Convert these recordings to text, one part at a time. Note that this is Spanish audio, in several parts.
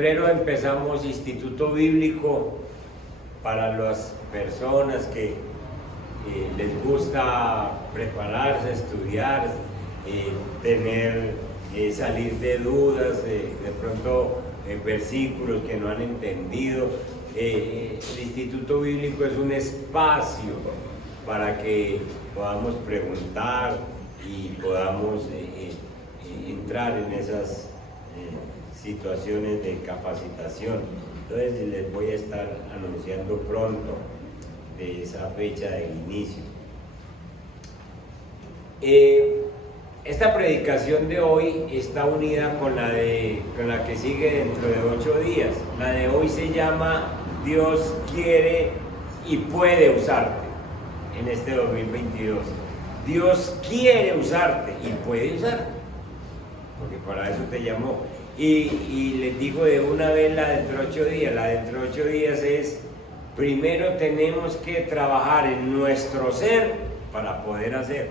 Primero empezamos Instituto Bíblico para las personas que les gusta prepararse, estudiar, salir de dudas, de pronto versículos que no han entendido. El Instituto Bíblico es un espacio para que podamos preguntar y podamos entrar en esas situaciones de capacitación. Entonces les voy a estar anunciando pronto de esa fecha de inicio. Esta predicación de hoy está unida con la que sigue dentro de 8 días. La de hoy se llama Dios quiere y puede usarte en este 2022. Dios quiere usarte y puede usarte, porque para eso te llamó. Y les digo de una vez la dentro de 8 días. La dentro de 8 días es: primero tenemos que trabajar en nuestro ser para poder hacer.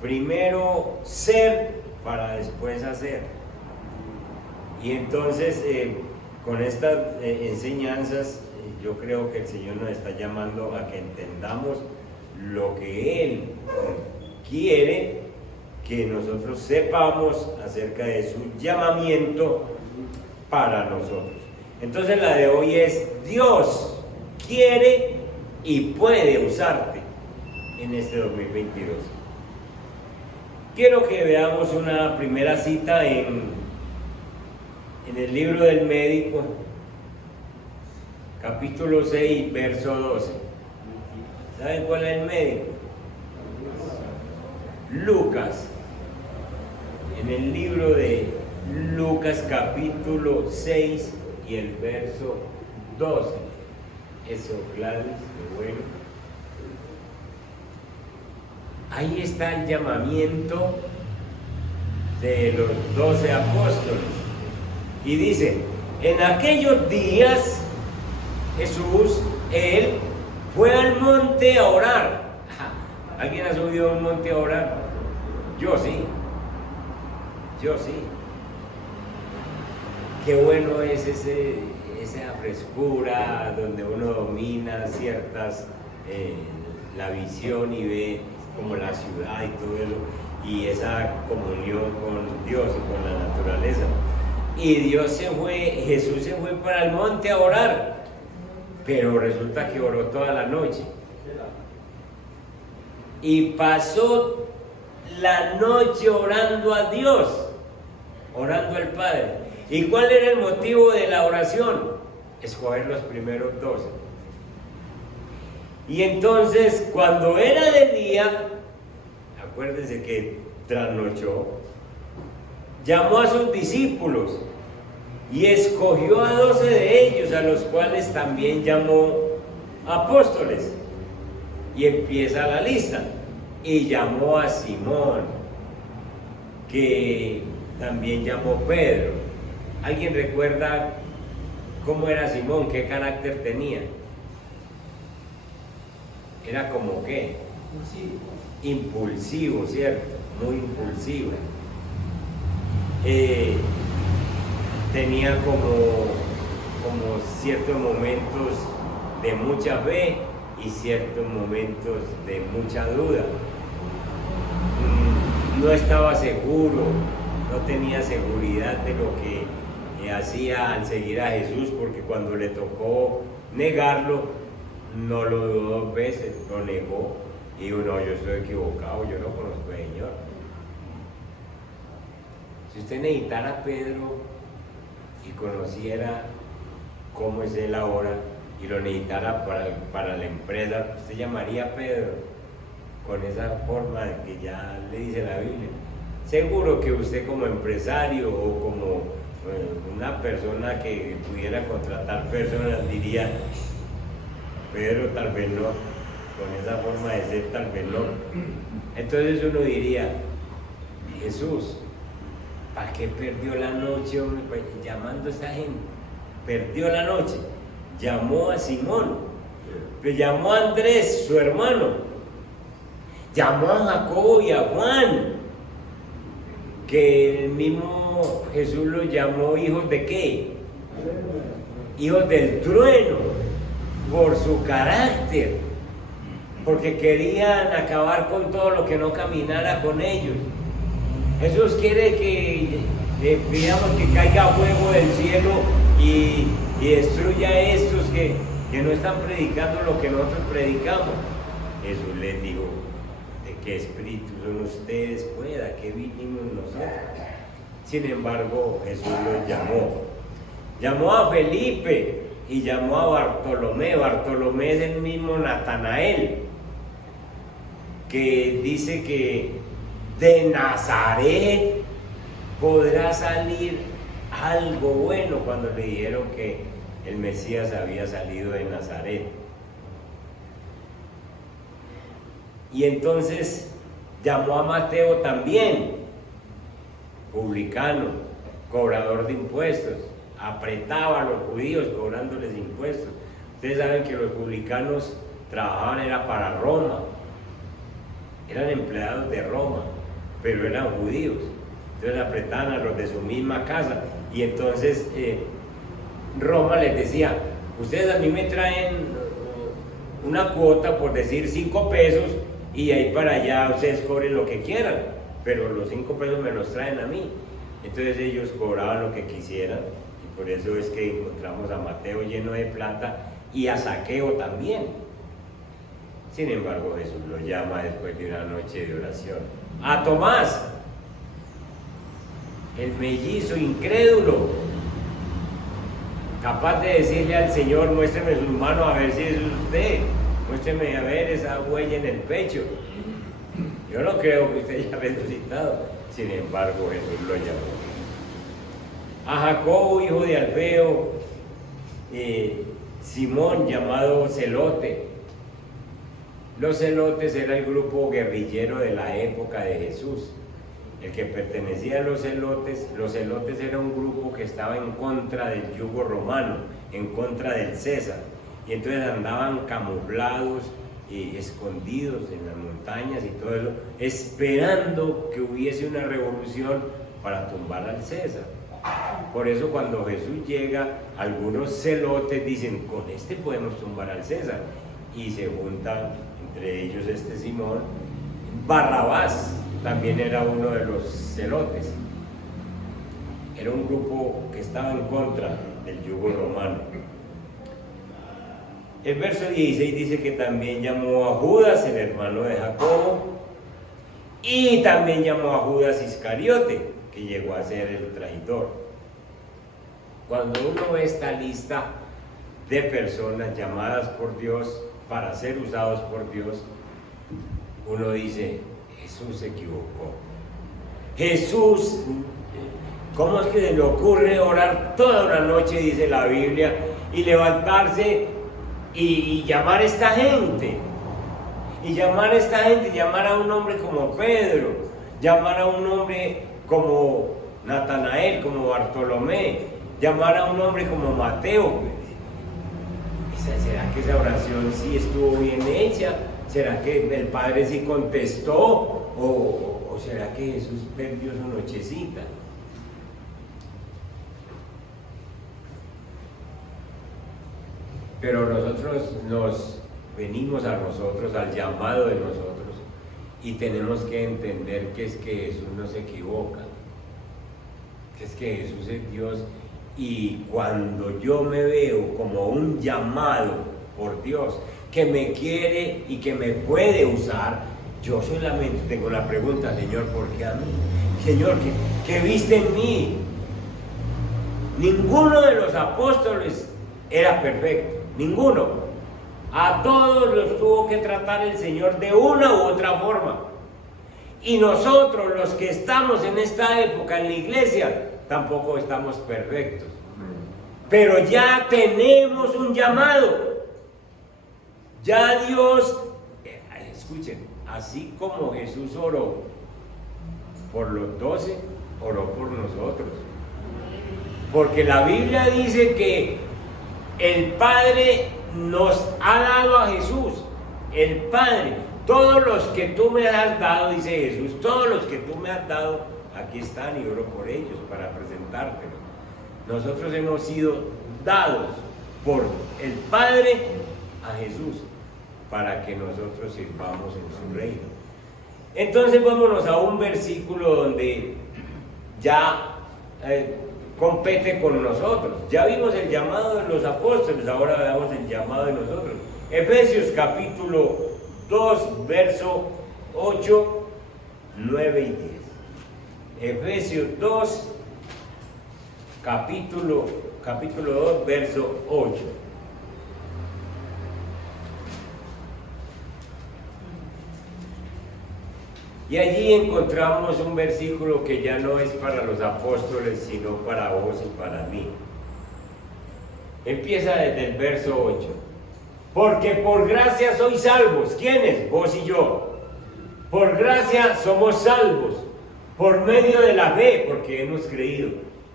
Primero ser para después hacer. Y entonces con estas enseñanzas yo creo que el Señor nos está llamando a que entendamos lo que Él quiere que nosotros sepamos acerca de su llamamiento para nosotros. Entonces la de hoy es: Dios quiere y puede usarte en este 2022. Quiero que veamos una primera cita en el libro del Médico, capítulo 6, verso 12. ¿Saben cuál es el Médico? Lucas. En el libro de Lucas, capítulo 6 y el verso 12. Eso, Gladys, qué bueno. Ahí está el llamamiento de los 12 apóstoles. Y dice: en aquellos días Jesús, Él fue al monte a orar. ¿Alguien ha subido a un monte a orar? Yo sí. Qué bueno es esa frescura donde uno domina ciertas, la visión y ve como la ciudad y todo eso, y esa comunión con Dios y con la naturaleza. Y Jesús se fue para el monte a orar, pero resulta que oró toda la noche. Y pasó la noche orando a Dios, orando al Padre. ¿Y cuál era el motivo de la oración? Escoger los primeros 12. Y entonces, cuando era de día, acuérdense que trasnochó, llamó a sus discípulos y escogió a 12 de ellos, a los cuales también llamó apóstoles. Y empieza la lista. Y llamó a Simón, que también llamó Pedro. ¿Alguien recuerda cómo era Simón? ¿Qué carácter tenía? Era como ¿qué? Impulsivo, ¿cierto? Muy impulsivo. Tenía como ciertos momentos de mucha fe y ciertos momentos de mucha duda. No estaba seguro, no tenía seguridad de lo que hacía al seguir a Jesús, porque cuando le tocó negarlo, no lo dudó 2 veces, lo negó y dijo: no, yo estoy equivocado, yo no conozco al Señor. Si usted necesitara a Pedro y conociera cómo es él ahora y lo necesitara para la empresa, usted llamaría a Pedro con esa forma de que ya le dice la Biblia. Seguro que usted, como empresario o como una persona que pudiera contratar personas, diría: Pedro tal vez no, con esa forma de ser tal vez no. Entonces uno diría: Jesús, ¿para qué perdió la noche, hombre, llamando a esa gente? Perdió la noche. Llamó a Simón, le llamó a Andrés, su hermano, llamó a Jacobo y a Juan, que el mismo mismo Jesús los llamó hijos de ¿qué? Hijos del trueno, por su carácter, porque querían acabar con todo lo que no caminara con ellos. Jesús quiere que digamos que caiga fuego del cielo y destruya a estos que no están predicando lo que nosotros predicamos. Jesús les dijo: ¿de qué espíritu son ustedes? Pueda que vinimos nosotros. Sin embargo, Jesús los llamó a Felipe y llamó a Bartolomé. Bartolomé es el mismo Natanael, que dice que de Nazaret podrá salir algo bueno, cuando le dijeron que el Mesías había salido de Nazaret. Y entonces llamó a Mateo también, publicano, cobrador de impuestos, apretaba a los judíos cobrándoles impuestos. Ustedes saben que los publicanos trabajaban era para Roma, eran empleados de Roma, pero eran judíos. Entonces apretaban a los de su misma casa, y entonces Roma les decía: ustedes a mí me traen una cuota, por decir 5 pesos, y ahí para allá ustedes cobren lo que quieran, pero los 5 pesos me los traen a mí. Entonces ellos cobraban lo que quisieran, y por eso es que encontramos a Mateo lleno de plata y a Zaqueo también. Sin embargo, Jesús lo llama después de una noche de oración. A Tomás, el mellizo incrédulo, capaz de decirle al Señor: muéstreme sus manos a ver si es usted, muéstreme a ver esa huella en el pecho. Yo no creo que usted haya resucitado. Sin embargo, Jesús lo llamó. A Jacobo, hijo de Alfeo, Simón, llamado Celote. Los celotes era el grupo guerrillero de la época de Jesús. El que pertenecía a los celotes era un grupo que estaba en contra del yugo romano, en contra del César, y entonces andaban camuflados y escondidos en las montañas y todo eso, esperando que hubiese una revolución para tumbar al César. Por eso cuando Jesús llega, algunos celotes dicen: con este podemos tumbar al César, y se juntan entre ellos Simón. Barrabás también era uno de los celotes. Era un grupo que estaba en contra del yugo romano. El verso 16 dice que también llamó a Judas, el hermano de Jacobo, y también llamó a Judas Iscariote, que llegó a ser el traidor. Cuando uno ve esta lista de personas llamadas por Dios para ser usados por Dios, uno dice: Jesús se equivocó. Jesús, ¿cómo es que se le ocurre orar toda una noche, dice la Biblia, y levantarse y llamar a esta gente? Y llamar a esta gente, llamar a un hombre como Pedro, llamar a un hombre como Natanael, como Bartolomé, llamar a un hombre como Mateo. ¿Será que esa oración sí estuvo bien hecha? ¿Será que el Padre sí contestó? ¿O será que Jesús perdió su nochecita? Pero nosotros nos venimos a nosotros, al llamado de nosotros, y tenemos que entender que es que Jesús no se equivoca, que es que Jesús es Dios. Y cuando yo me veo como un llamado por Dios, que me quiere y que me puede usar, yo solamente tengo la pregunta: Señor, ¿por qué a mí? Señor, ¿qué viste en mí? Ninguno de los apóstoles era perfecto, ninguno. A todos los tuvo que tratar el Señor de una u otra forma. Y nosotros, los que estamos en esta época en la iglesia, tampoco estamos perfectos, pero ya tenemos un llamado. Ya Dios, escuchen, así como Jesús oró por los 12, oró por nosotros, porque la Biblia dice que el Padre nos ha dado a Jesús. El Padre: todos los que tú me has dado, dice Jesús, todos los que tú me has dado aquí están y oro por ellos para presentártelos. Nosotros hemos sido dados por el Padre a Jesús para que nosotros sirvamos en su reino. Entonces vámonos a un versículo donde ya compete con nosotros. Ya vimos el llamado de los apóstoles, ahora veamos el llamado de nosotros. Efesios capítulo 2, verso 8, 9 y 10. Efesios 2, capítulo 2, verso 8. Y allí encontramos un versículo que ya no es para los apóstoles, sino para vos y para mí. Empieza desde el verso 8. Porque por gracia sois salvos. ¿Quiénes? Vos y yo. Por gracia somos salvos, por medio de la fe, porque hemos creído.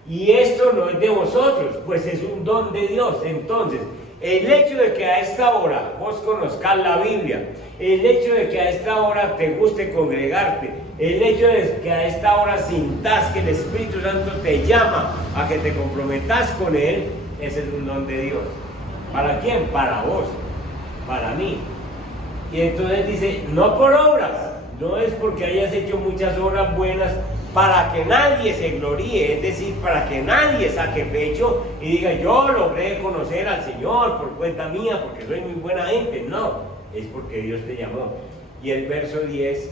Y esto no es de vosotros, pues es un don de Dios. Entonces, el hecho de que a esta hora vos conozcas la Biblia, el hecho de que a esta hora te guste congregarte, el hecho de que a esta hora sintas que el Espíritu Santo te llama a que te comprometas con Él, ese es un don de Dios. ¿Para quién? Para vos, para mí. Y entonces dice, no por obras, no es porque hayas hecho muchas obras buenas para que nadie se gloríe, es decir, para que nadie saque pecho y diga, yo logré conocer al Señor por cuenta mía, porque soy muy buena gente. No, es porque Dios te llamó. Y el verso 10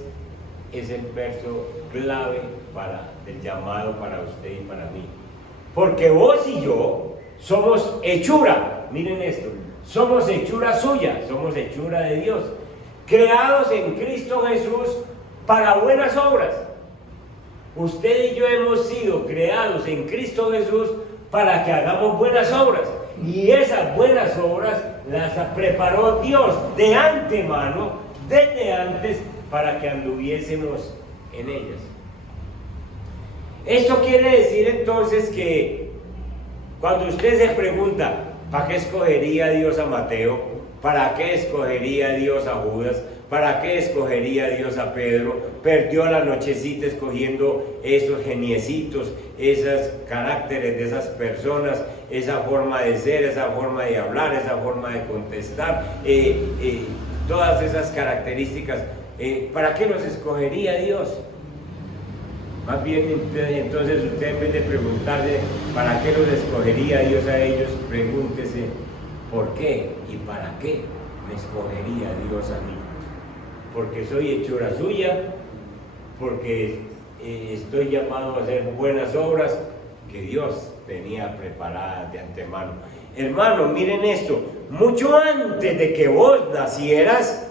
es el verso clave del llamado para usted y para mí. Porque vos y yo somos hechura, miren esto, somos hechura suya, somos hechura de Dios, creados en Cristo Jesús para buenas obras. Usted y yo hemos sido creados en Cristo Jesús para que hagamos buenas obras. Y esas buenas obras las preparó Dios de antemano, desde antes, para que anduviésemos en ellas. Esto quiere decir entonces que cuando usted se pregunta, ¿para qué escogería Dios a Mateo? ¿Para qué escogería Dios a Judas? ¿Para qué escogería Dios a Pedro? Perdió la nochecita escogiendo esos geniecitos, esos caracteres de esas personas, esa forma de ser, esa forma de hablar, esa forma de contestar, todas esas características. ¿Para qué los escogería Dios? Más bien, entonces usted, en vez de preguntarse ¿para qué los escogería Dios a ellos?, pregúntese ¿por qué y para qué me escogería Dios a mí? Porque soy hechura suya, porque estoy llamado a hacer buenas obras que Dios tenía preparadas de antemano. Hermano, miren esto, mucho antes de que vos nacieras,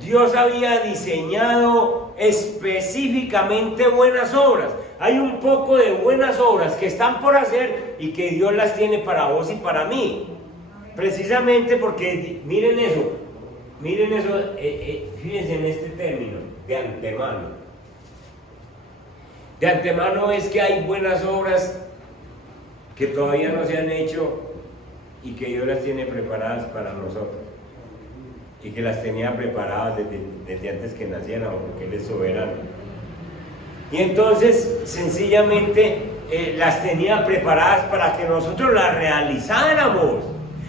Dios había diseñado específicamente buenas obras. Hay un poco de buenas obras que están por hacer y que Dios las tiene para vos y para mí. Precisamente porque, miren eso, fíjense en este término, de antemano. De antemano es que hay buenas obras que todavía no se han hecho y que Dios las tiene preparadas para nosotros. Y que las tenía preparadas desde antes que naciéramos, porque Él es soberano. Y entonces, sencillamente, las tenía preparadas para que nosotros las realizáramos.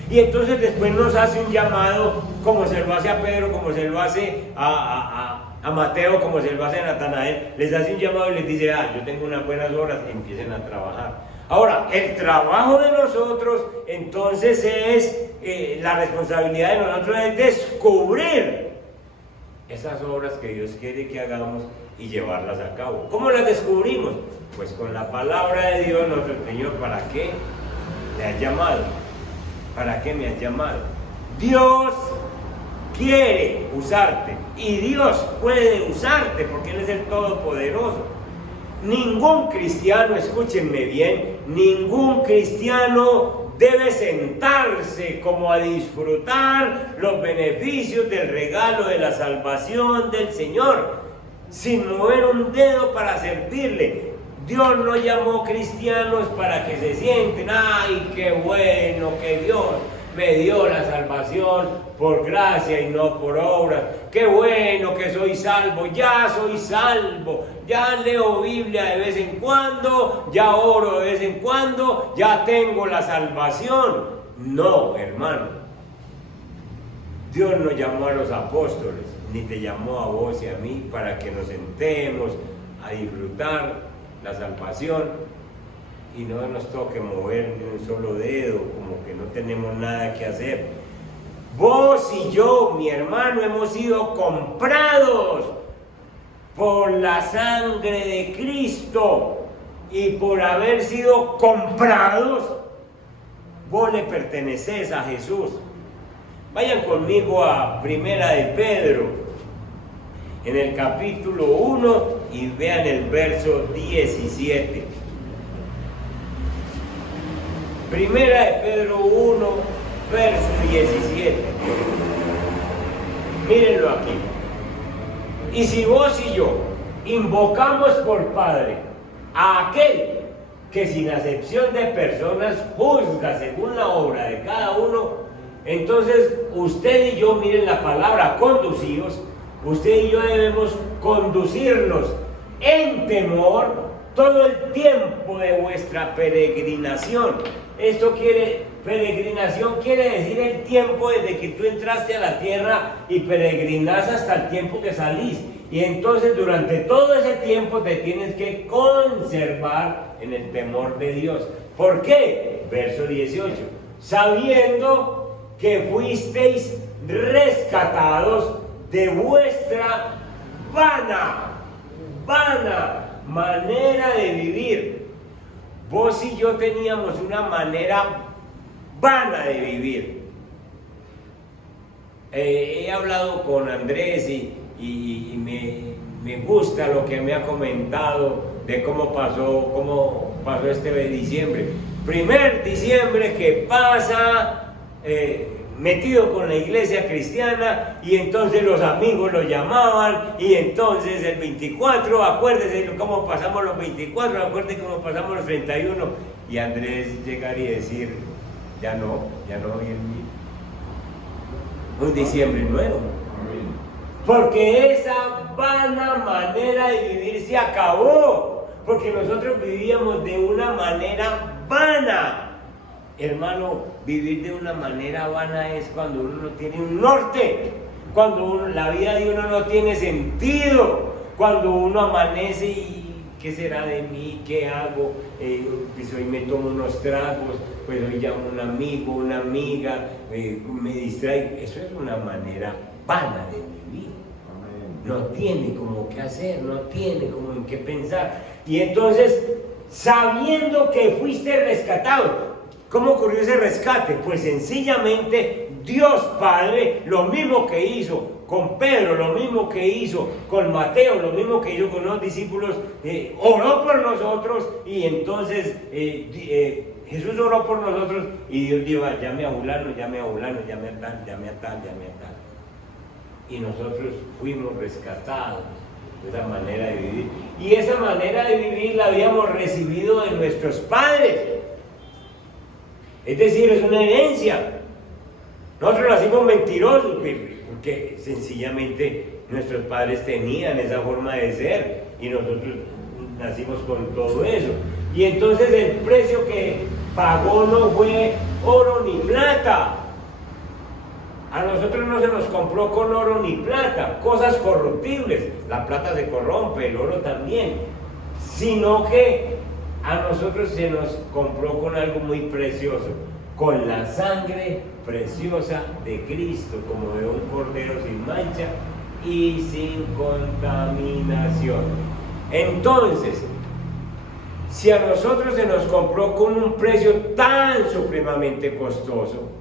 Y entonces después nos hace un llamado, como se lo hace a Pedro, como se lo hace a Mateo, como se lo hace a Natanael. Les hace un llamado y les dice, yo tengo unas buenas obras, empiecen a trabajar. Ahora, el trabajo de nosotros, entonces, es la responsabilidad de nosotros es descubrir esas obras que Dios quiere que hagamos y llevarlas a cabo. ¿Cómo las descubrimos? Pues con la palabra de Dios, nuestro Señor. ¿Para qué me has llamado? ¿Para qué me has llamado? Dios quiere usarte y Dios puede usarte porque Él es el Todopoderoso. Ningún cristiano, escúchenme bien, ningún cristiano debe sentarse como a disfrutar los beneficios del regalo de la salvación del Señor, sin mover un dedo para servirle. Dios no llamó cristianos para que se sienten, ¡ay, qué bueno que Dios me dio la salvación por gracia y no por obras. Qué bueno que soy salvo, ya soy salvo, ya leo Biblia de vez en cuando, ya oro de vez en cuando, ya tengo la salvación. No, hermano. Dios no llamó a los apóstoles, ni te llamó a vos y a mí para que nos sentemos a disfrutar la salvación y no nos toque mover ni un solo dedo, como que no tenemos nada que hacer. Vos y yo, mi hermano, hemos sido comprados por la sangre de Cristo, y por haber sido comprados, vos le pertenecés a Jesús. Vayan conmigo a Primera de Pedro, en el capítulo 1, y vean el verso 17. Primera de Pedro 1, verso 17. Mírenlo aquí. Y si vos y yo invocamos por Padre a aquel que sin acepción de personas juzga según la obra de cada uno, entonces usted y yo, miren la palabra conducidos, usted y yo debemos conducirnos en temor todo el tiempo de vuestra peregrinación. Peregrinación quiere decir el tiempo desde que tú entraste a la tierra y peregrinás hasta el tiempo que salís. Y entonces durante todo ese tiempo te tienes que conservar en el temor de Dios. ¿Por qué? Verso 18. Sabiendo que fuisteis rescatados de vuestra vana manera de vivir. Vos y yo teníamos una manera vana de vivir. He hablado con Andrés y me gusta lo que me ha comentado de cómo pasó este diciembre. Primer diciembre que pasa metido con la iglesia cristiana, y entonces los amigos lo llamaban, y entonces el 24, acuérdese cómo pasamos los 24, acuérdese cómo pasamos los 31, y Andrés llegar y decir, ya no hoy en día. Un diciembre nuevo. Porque esa vana manera de vivir se acabó, porque nosotros vivíamos de una manera vana. Hermano, vivir de una manera vana es cuando uno no tiene un norte, cuando la vida de uno no tiene sentido, cuando uno amanece y ¿qué será de mí? ¿Qué hago? Pues hoy me tomo unos tragos, pues hoy llamo a un amigo, una amiga, me distraigo. Eso es una manera vana de vivir. No tiene como qué hacer, no tiene como en qué pensar. Y entonces, sabiendo que fuiste rescatado, ¿cómo ocurrió ese rescate? Pues sencillamente Dios Padre, lo mismo que hizo con Pedro, lo mismo que hizo con Mateo, lo mismo que hizo con los discípulos, oró por nosotros, y entonces Jesús oró por nosotros, y Dios dijo, llame a fulano, llame a fulano, llame a tal, llame a tal, llame a tal. Y nosotros fuimos rescatados de esa manera de vivir. Y esa manera de vivir la habíamos recibido de nuestros padres. Es decir, es una herencia. Nosotros nacimos mentirosos porque sencillamente nuestros padres tenían esa forma de ser y nosotros nacimos con todo eso. Y entonces el precio que pagó no fue oro ni plata. A nosotros no se nos compró con oro ni plata, cosas corruptibles. La plata se corrompe, el oro también. Sino que a nosotros se nos compró con algo muy precioso, con la sangre preciosa de Cristo, como de un cordero sin mancha y sin contaminación. Entonces, si a nosotros se nos compró con un precio tan supremamente costoso,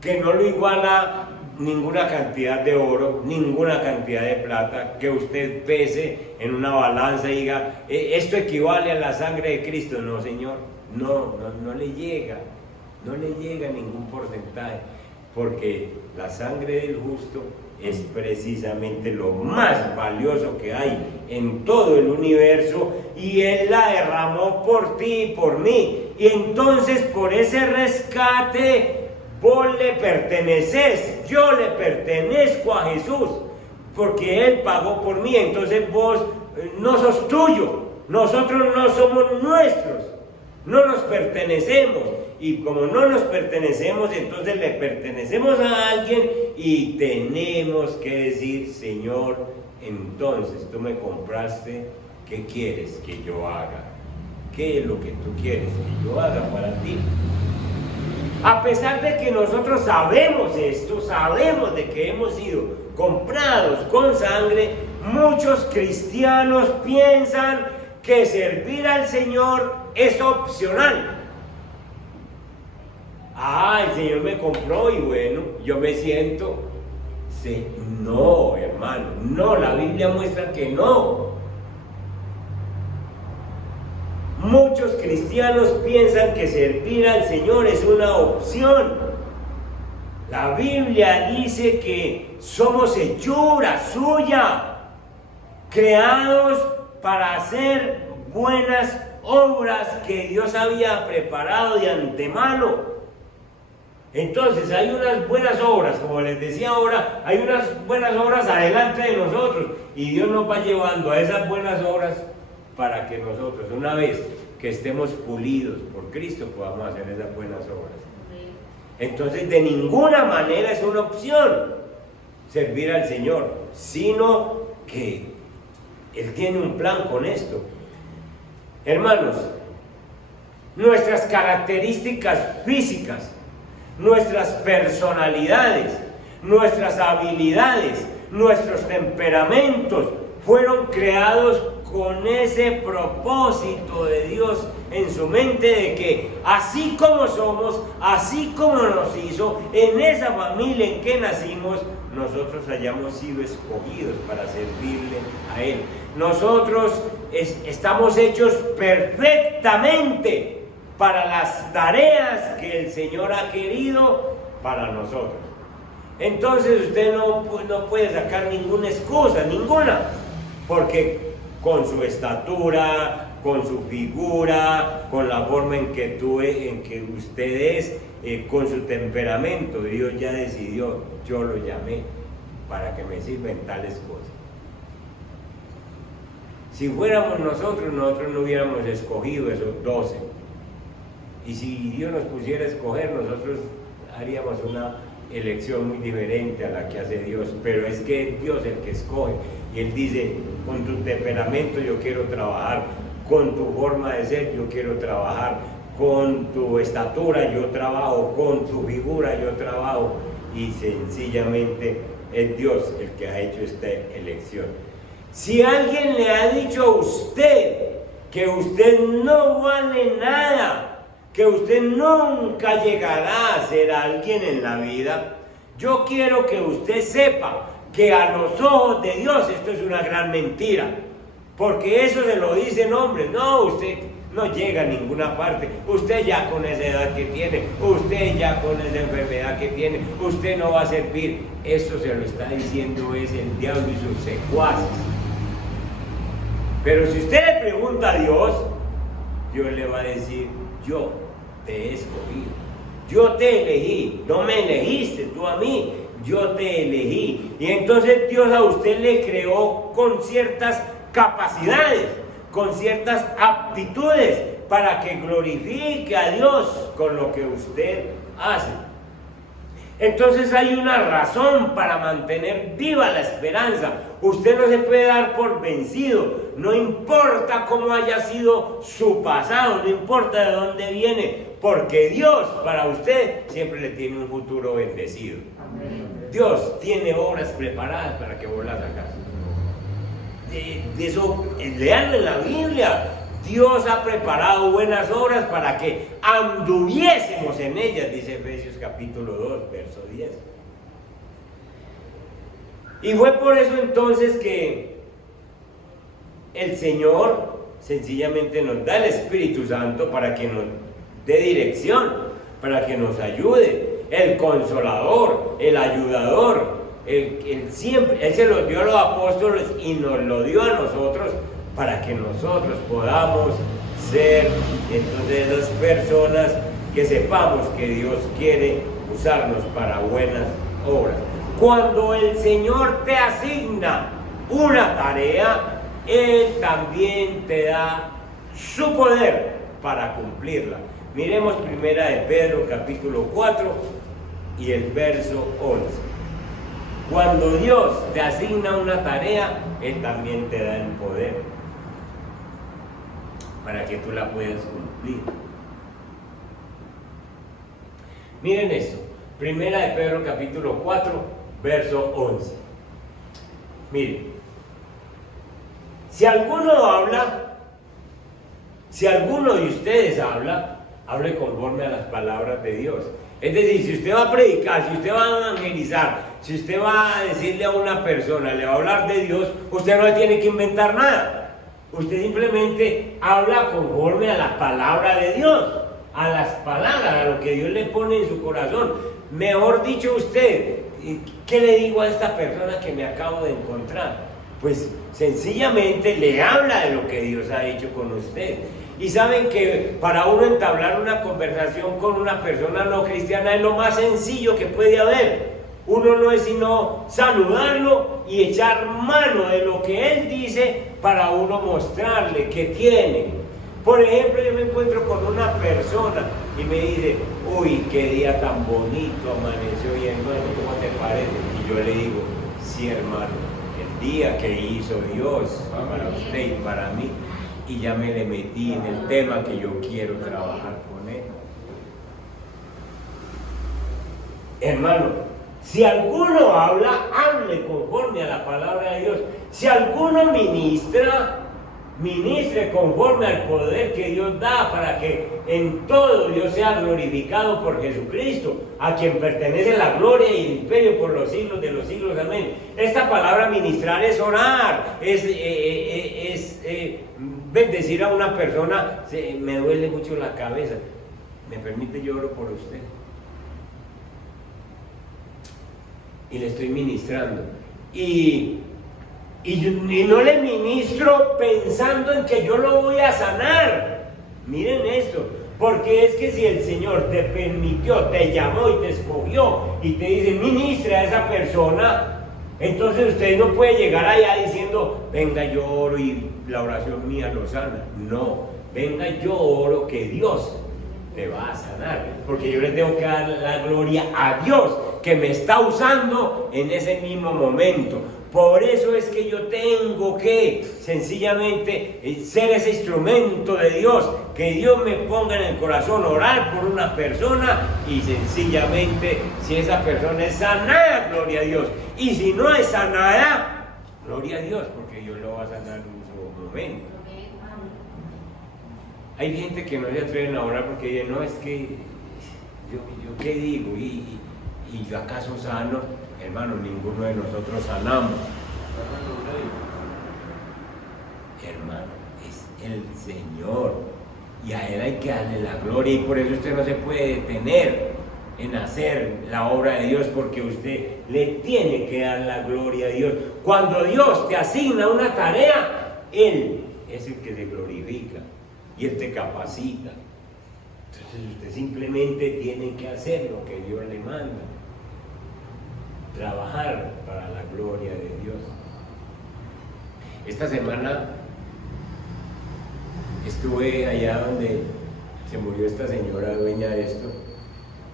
que no lo iguala ninguna cantidad de oro, ninguna cantidad de plata, que usted pese en una balanza y diga, esto equivale a la sangre de Cristo. No, Señor, no le llega ningún porcentaje, porque la sangre del justo es precisamente lo más valioso que hay en todo el universo, y Él la derramó por ti y por mí. Y entonces por ese rescate vos le perteneces, yo le pertenezco a Jesús, porque Él pagó por mí. Entonces vos no sos tuyo, nosotros no somos nuestros, no nos pertenecemos. Y como no nos pertenecemos, entonces le pertenecemos a alguien y tenemos que decir: Señor, entonces tú me compraste, ¿qué quieres que yo haga? ¿Qué es lo que tú quieres que yo haga para ti? A pesar de que nosotros sabemos esto, sabemos de que hemos sido comprados con sangre, muchos cristianos piensan que servir al Señor es opcional. El Señor me compró y bueno, yo me siento. Sí. No, hermano, no, la Biblia muestra que no. Muchos cristianos piensan que servir al Señor es una opción. La Biblia dice que somos hechura suya, creados para hacer buenas obras que Dios había preparado de antemano. Entonces hay unas buenas obras, como les decía ahora, hay unas buenas obras adelante de nosotros y Dios nos va llevando a esas buenas obras para que nosotros, una vez que estemos pulidos por Cristo, podamos hacer esas buenas obras. Entonces de ninguna manera es una opción servir al Señor, sino que Él tiene un plan con esto. Hermanos, nuestras características físicas, nuestras personalidades, nuestras habilidades, nuestros temperamentos fueron creados con ese propósito de Dios en su mente, de que así como somos, así como nos hizo, en esa familia en que nacimos, nosotros hayamos sido escogidos para servirle a Él. Nosotros estamos hechos perfectamente para las tareas que el Señor ha querido para nosotros. Entonces usted no puede sacar ninguna excusa, ninguna, porque con su estatura, con su figura, con la forma en que usted es, con su temperamento, Dios ya decidió: yo lo llamé para que me sirva en tales cosas. Si fuéramos nosotros no hubiéramos escogido esos 12. Y si Dios nos pusiera a escoger, nosotros haríamos una elección muy diferente a la que hace Dios. Pero es que es Dios el que escoge. Y Él dice: con tu temperamento yo quiero trabajar, con tu forma de ser yo quiero trabajar, con tu estatura yo trabajo, con tu figura yo trabajo. Y sencillamente es Dios el que ha hecho esta elección. Si alguien le ha dicho a usted que usted no vale nada, que usted nunca llegará a ser alguien en la vida, yo quiero que usted sepa que a los ojos de Dios esto es una gran mentira, porque eso se lo dicen hombres. No, usted no llega a ninguna parte, usted ya con esa edad que tiene, usted ya con esa enfermedad que tiene, usted no va a servir. Eso se lo está diciendo es el diablo y sus secuaces. Pero si usted le pregunta a Dios, Dios le va a decir: yo te he escogido, yo te elegí, no me elegiste tú a mí, yo te elegí. Y entonces Dios a usted le creó con ciertas capacidades, con ciertas aptitudes, para que glorifique a Dios con lo que usted hace. Entonces hay una razón para mantener viva la esperanza. Usted no se puede dar por vencido, no importa cómo haya sido su pasado, no importa de dónde viene, porque Dios para usted siempre le tiene un futuro bendecido. Amén. Dios tiene obras preparadas para que vos las hagas. De eso, leanlo en la Biblia. Dios ha preparado buenas obras para que anduviésemos en ellas, dice Efesios capítulo 2, verso 10. Y fue por eso entonces que el Señor sencillamente nos da el Espíritu Santo para que nos dé dirección, para que nos ayude, el consolador, el ayudador, Él se lo dio a los apóstoles y nos lo dio a nosotros, para que nosotros podamos ser entonces esas personas que sepamos que Dios quiere usarnos para buenas obras. Cuando el Señor te asigna una tarea, Él también te da su poder para cumplirla. Miremos primera de Pedro capítulo 4 y el verso 11. Cuando Dios te asigna una tarea, Él también te da el poder para que tú la puedas cumplir. Miren esto, primera de Pedro capítulo 4, verso 11. Miren, si alguno de ustedes habla, hable conforme a las palabras de Dios. Es decir, si usted va a predicar, si usted va a evangelizar, si usted va a decirle a una persona, le va a hablar de Dios, usted no le tiene que inventar nada. Usted simplemente habla conforme a la palabra de Dios, a las palabras, a lo que Dios le pone en su corazón. Mejor dicho, usted, ¿qué le digo a esta persona que me acabo de encontrar? Pues sencillamente le habla de lo que Dios ha hecho con usted. Y saben que para uno entablar una conversación con una persona no cristiana es lo más sencillo que puede haber. Uno no es sino saludarlo y echar mano de lo que él dice para uno mostrarle que tiene. Por ejemplo, yo me encuentro con una persona y me dice, uy, qué día tan bonito amaneció hoy, hermano, ¿cómo te parece? Y yo le digo, sí, hermano, el día que hizo Dios para usted y para mí, y ya me le metí en el tema que yo quiero trabajar con él. Hermano, si alguno habla, hable conforme a la palabra de Dios. Si alguno ministra, ministre conforme al poder que Dios da para que en todo Dios sea glorificado por Jesucristo, a quien pertenece la gloria y el imperio por los siglos de los siglos. Amén. Esta palabra ministrar es orar, es bendecir a una persona. Me duele mucho la cabeza, me permite, yo oro por usted y le estoy ministrando y no le ministro pensando en que yo lo voy a sanar. Miren esto, porque es que si el Señor te permitió, te llamó y te escogió y te dice ministre a esa persona, entonces usted no puede llegar allá diciendo venga yo oro y la oración mía lo sana. No, venga yo oro que Dios te va a sanar, porque yo le tengo que dar la gloria a Dios que me está usando en ese mismo momento. Por eso es que yo tengo que sencillamente ser ese instrumento de Dios, que Dios me ponga en el corazón, orar por una persona y sencillamente, si esa persona es sanada, gloria a Dios. Y si no es sanada, gloria a Dios, porque Dios lo va a sanar en su momento. Hay gente que no se atreven a orar porque dice, no, es que yo qué digo, y yo acaso sano. Hermano, ninguno de nosotros sanamos. Hermano, es el Señor y a Él hay que darle la gloria, y por eso usted no se puede detener en hacer la obra de Dios, porque usted le tiene que dar la gloria a Dios. Cuando Dios te asigna una tarea, Él es el que se glorifica y Él te capacita. Entonces usted simplemente tiene que hacer lo que Dios le manda, trabajar para la gloria de Dios. Esta semana estuve allá donde se murió esta señora dueña de esto,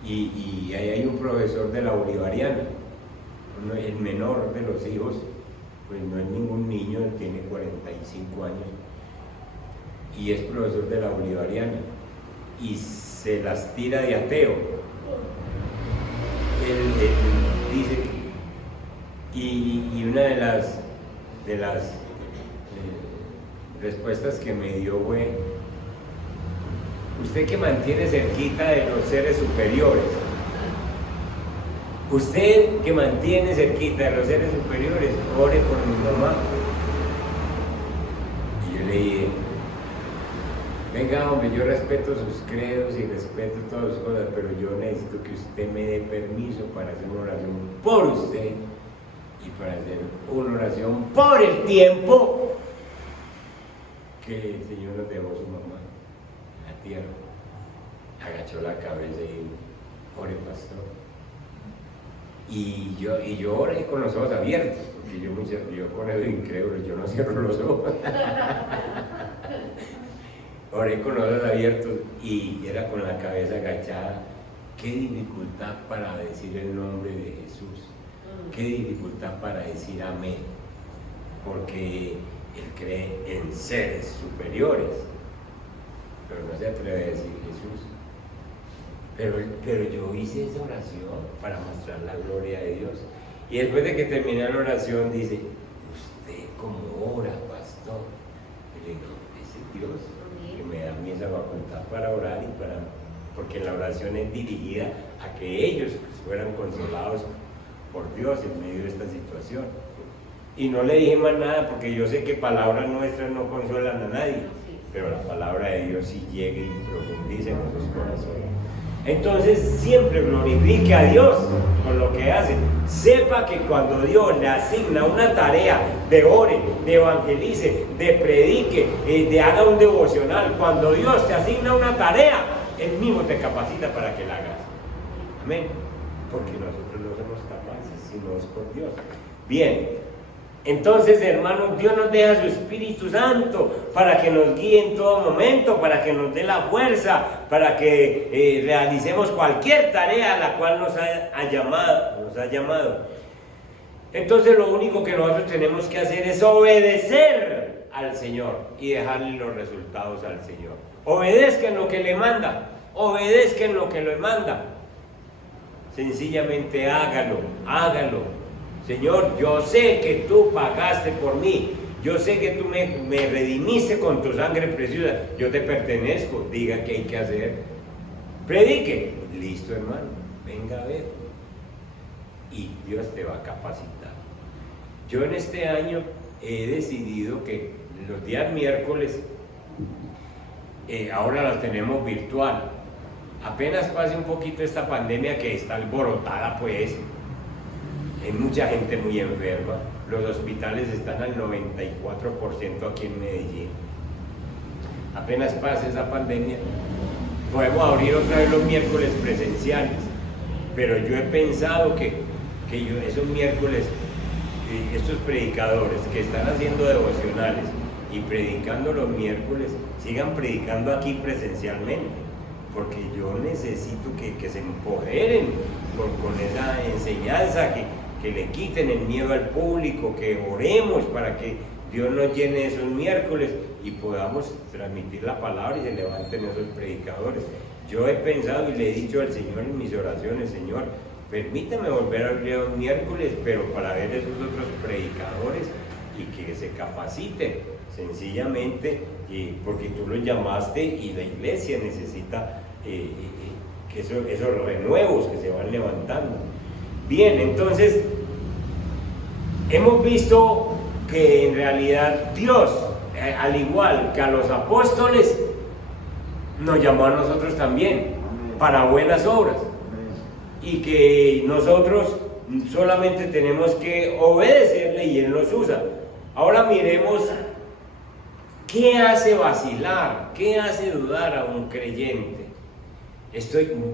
y ahí hay un profesor de la Bolivariana, el menor de los hijos, pues no es ningún niño, tiene 45 años y es profesor de la Bolivariana y se las tira de ateo. Él dice, y una de las respuestas que me dio fue: usted que mantiene cerquita de los seres superiores, usted que mantiene cerquita de los seres superiores, ore por mi mamá. Y yo le dije, venga hombre, yo respeto sus credos y respeto todas sus cosas, pero yo necesito que usted me dé permiso para hacer una oración por usted y para hacer una oración por el tiempo que el Señor nos dejó su mamá en la tierra. Agachó la cabeza y dijo, ore pastor. Y yo oré con los ojos abiertos, porque yo con eso incrédulo, yo no cierro los ojos. Oré con los ojos abiertos y era con la cabeza agachada. Qué dificultad para decir el nombre de Jesús, qué dificultad para decir amén, porque él cree en seres superiores, pero no se atreve a decir Jesús. Pero yo hice esa oración para mostrar la gloria de Dios. Y después de que terminé la oración, dice: ¿usted cómo ora, pastor? Y le digo: ese Dios que me da a mí esa facultad para orar porque la oración es dirigida a que ellos fueran consolados por Dios en medio de esta situación. Y no le dije más nada, porque yo sé que palabras nuestras no consuelan a nadie, pero la palabra de Dios sí llega y profundiza en nuestros corazones. Entonces siempre glorifique a Dios con lo que hace. Sepa que cuando Dios le asigna una tarea de ore, de evangelice, de predique, de haga un devocional, cuando Dios te asigna una tarea, Él mismo te capacita para que la hagas. Amén. Porque nosotros no somos capaces, sino es por Dios. Bien. Entonces, hermanos, Dios nos deja su Espíritu Santo para que nos guíe en todo momento, para que nos dé la fuerza, para que realicemos cualquier tarea a la cual nos ha llamado. Entonces, lo único que nosotros tenemos que hacer es obedecer al Señor y dejarle los resultados al Señor. Obedezcan lo que le manda, obedezcan lo que le manda. Sencillamente hágalo. Señor, yo sé que tú pagaste por mí, yo sé que tú me redimiste con tu sangre preciosa, yo te pertenezco, diga qué hay que hacer, predique, listo hermano, venga a ver, y Dios te va a capacitar. Yo en este año he decidido que los días miércoles, ahora los tenemos virtual, apenas pase un poquito esta pandemia que está alborotada pues, hay mucha gente muy enferma, los hospitales están al 94% aquí en Medellín. Apenas pase esa pandemia, podemos abrir otra vez los miércoles presenciales, pero yo he pensado que esos miércoles, estos predicadores que están haciendo devocionales y predicando los miércoles, sigan predicando aquí presencialmente, porque yo necesito que se empoderen con esa enseñanza, que le quiten el miedo al público, que oremos para que Dios nos llene esos miércoles y podamos transmitir la palabra y se levanten esos predicadores. Yo he pensado y le he dicho al Señor en mis oraciones: Señor, permítame volver a abrir los miércoles, pero para ver esos otros predicadores y que se capaciten, sencillamente, porque tú los llamaste y la iglesia necesita que esos renuevos que se van levantando. Bien, entonces, hemos visto que en realidad Dios, al igual que a los apóstoles, nos llamó a nosotros también para buenas obras, y que nosotros solamente tenemos que obedecerle y Él nos usa. Ahora miremos qué hace vacilar, qué hace dudar a un creyente.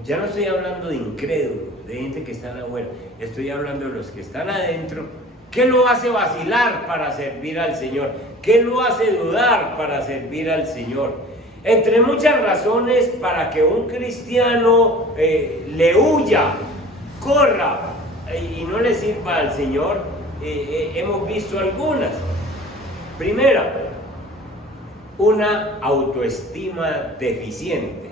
Ya no estoy hablando de incrédulos, de gente que está afuera, estoy hablando de los que están adentro. ¿Qué lo hace vacilar para servir al Señor? ¿Qué lo hace dudar para servir al Señor? Entre muchas razones para que un cristiano le huya, corra y no le sirva al Señor, hemos visto algunas. Primera, una autoestima deficiente.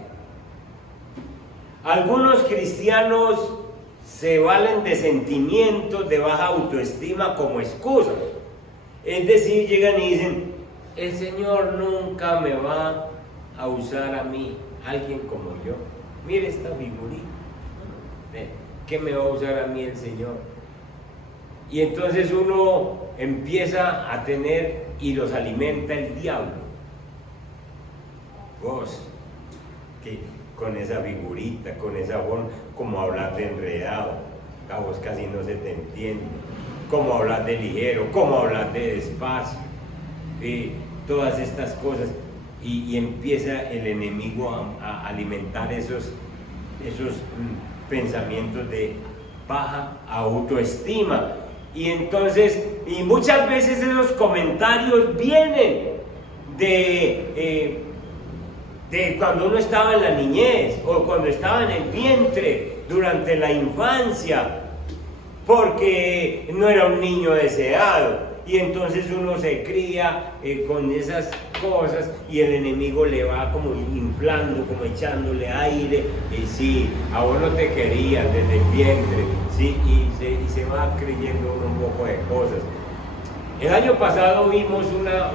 Algunos cristianos se valen de sentimientos de baja autoestima como excusa. Es decir, llegan y dicen: el Señor nunca me va a usar a mí, alguien como yo. Mire esta figurita, ¿qué me va a usar a mí el Señor? Y entonces uno empieza a tener y los alimenta el diablo. Vos, que con esa figurita, con esa forma, como hablar de enredado, a vos casi no se te entiende, como hablar de ligero, como hablar de despacio, todas estas cosas, y empieza el enemigo a alimentar esos pensamientos de baja autoestima. Y entonces, y muchas veces esos comentarios vienen de cuando uno estaba en la niñez o cuando estaba en el vientre, durante la infancia, porque no era un niño deseado. Y entonces uno se cría con esas cosas y el enemigo le va como inflando, como echándole aire. Y sí, a vos no te querían desde el vientre, sí, y se va creyendo uno un poco de cosas. El año pasado vimos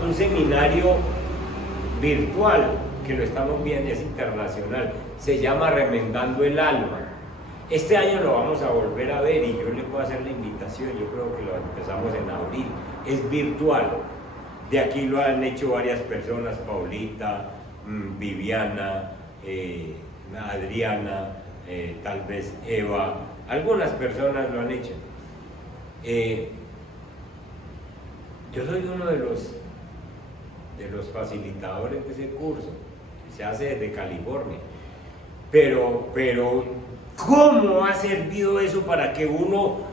un seminario virtual, que lo estamos viendo, es internacional, se llama Remendando el Alma. Este año lo vamos a volver a ver y yo les voy a hacer la invitación, yo creo que lo empezamos en abril, es virtual. De aquí lo han hecho varias personas, Paulita, Viviana, Adriana, tal vez Eva, algunas personas lo han hecho. Yo soy uno de los facilitadores de ese curso, se hace desde California, pero ¿cómo ha servido eso para que uno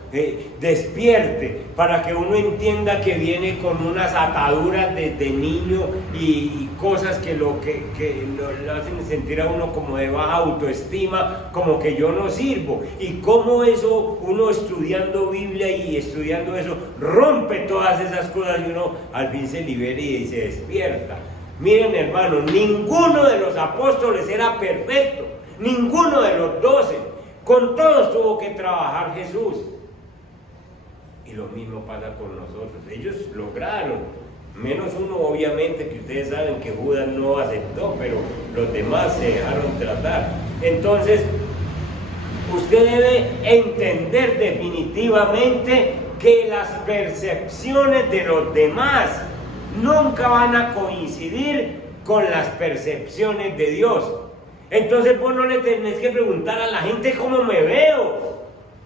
despierte, para que uno entienda que viene con unas ataduras desde niño y cosas que lo hacen sentir a uno como de baja autoestima, como que yo no sirvo? Y cómo eso, uno estudiando Biblia y estudiando eso, rompe todas esas cosas y uno al fin se libera y se despierta. Miren, hermano, ninguno de los apóstoles era perfecto, ninguno de los 12. Con todos tuvo que trabajar Jesús. Y lo mismo pasa con nosotros. Ellos lograron, menos uno obviamente, que ustedes saben que Judas no aceptó, pero los demás se dejaron tratar. Entonces, usted debe entender definitivamente que las percepciones de los demás nunca van a coincidir con las percepciones de Dios. Entonces vos no le tenés que preguntar a la gente cómo me veo.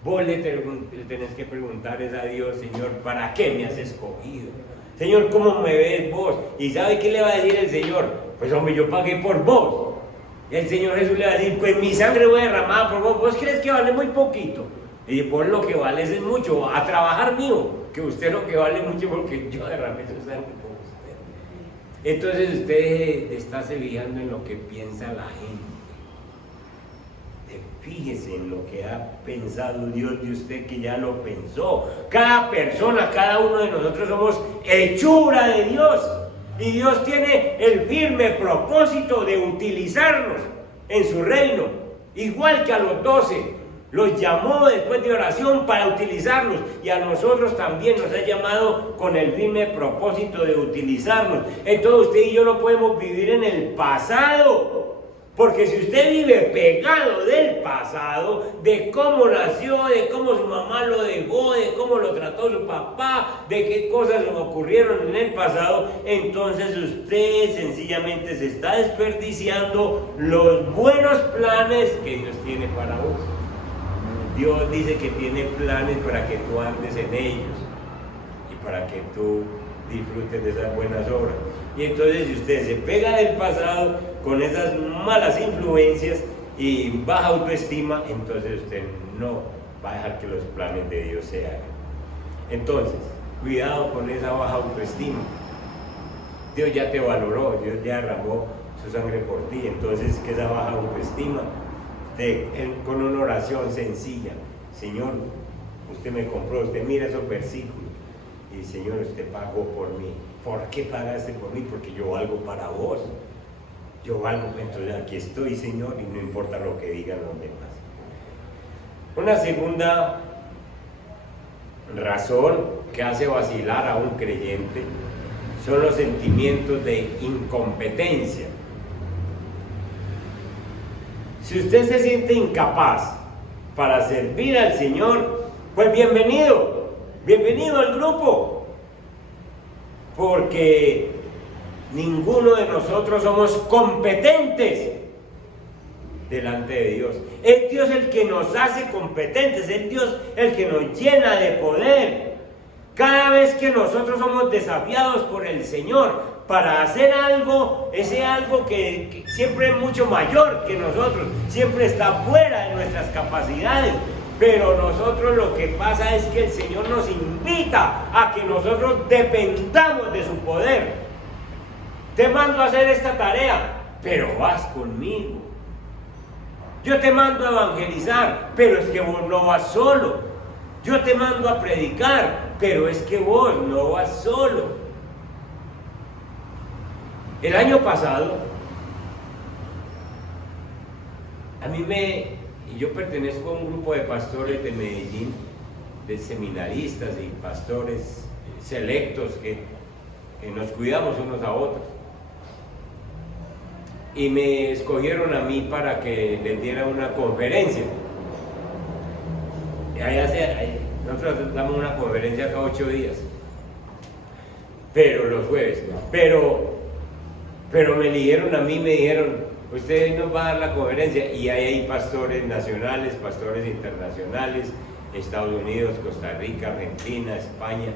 Vos le tenés que preguntar a Dios: Señor, ¿para qué me has escogido? Señor, ¿cómo me ves vos? ¿Y sabe qué le va a decir el Señor? Pues hombre, yo pagué por vos. El Señor Jesús le va a decir: pues mi sangre fue derramada por vos. ¿Vos crees que vale muy poquito? Y vos lo que vales es mucho. A trabajar mío, que usted lo que vale mucho porque yo derramé su sangre por usted. Entonces usted está se fijando en lo que piensa la gente. Fíjese en lo que ha pensado Dios de usted, que ya lo pensó. Cada persona, cada uno de nosotros somos hechura de Dios. Y Dios tiene el firme propósito de utilizarnos en su reino. Igual que a los 12, los llamó después de oración para utilizarlos. Y a nosotros también nos ha llamado con el firme propósito de utilizarnos. Entonces usted y yo no podemos vivir en el pasado. Porque si usted vive pegado del pasado, de cómo nació, de cómo su mamá lo dejó, de cómo lo trató su papá, de qué cosas le ocurrieron en el pasado, entonces usted sencillamente se está desperdiciando los buenos planes que Dios tiene para vos. Dios dice que tiene planes para que tú andes en ellos y para que tú disfrutes de esas buenas obras. Y entonces si usted se pega del pasado con esas malas influencias y baja autoestima, entonces usted no va a dejar que los planes de Dios se hagan. Entonces, cuidado con esa baja autoestima. Dios ya te valoró, Dios ya derramó su sangre por ti. Entonces, que esa baja autoestima, con una oración sencilla: Señor, usted me compró, usted mira esos versículos, y Señor, usted pagó por mí. ¿Por qué pagaste por mí? Porque yo valgo para vos. Yo valgo, entonces aquí estoy, Señor, y no importa lo que digan los demás. Una segunda razón que hace vacilar a un creyente son los sentimientos de incompetencia. Si usted se siente incapaz para servir al Señor, pues bienvenido al grupo. Porque ninguno de nosotros somos competentes delante de Dios. Es Dios el que nos hace competentes, es Dios el que nos llena de poder. Cada vez que nosotros somos desafiados por el Señor para hacer algo, ese algo que siempre es mucho mayor que nosotros, siempre está fuera de nuestras capacidades, Pero nosotros lo que pasa es que el Señor nos invita a que nosotros dependamos de su poder. Te mando a hacer esta tarea, pero vas conmigo. Yo te mando a evangelizar, pero es que vos no vas solo. Yo te mando a predicar, pero es que vos no vas solo. El año pasado, yo pertenezco a un grupo de pastores de Medellín, de seminaristas y pastores selectos que nos cuidamos unos a otros. Y me escogieron a mí para que les diera una conferencia. Nosotros damos una conferencia cada 8 días, pero los jueves. Pero me eligieron a mí, me dijeron, usted nos va a dar la conferencia, y hay pastores nacionales, pastores internacionales, Estados Unidos, Costa Rica, Argentina, España.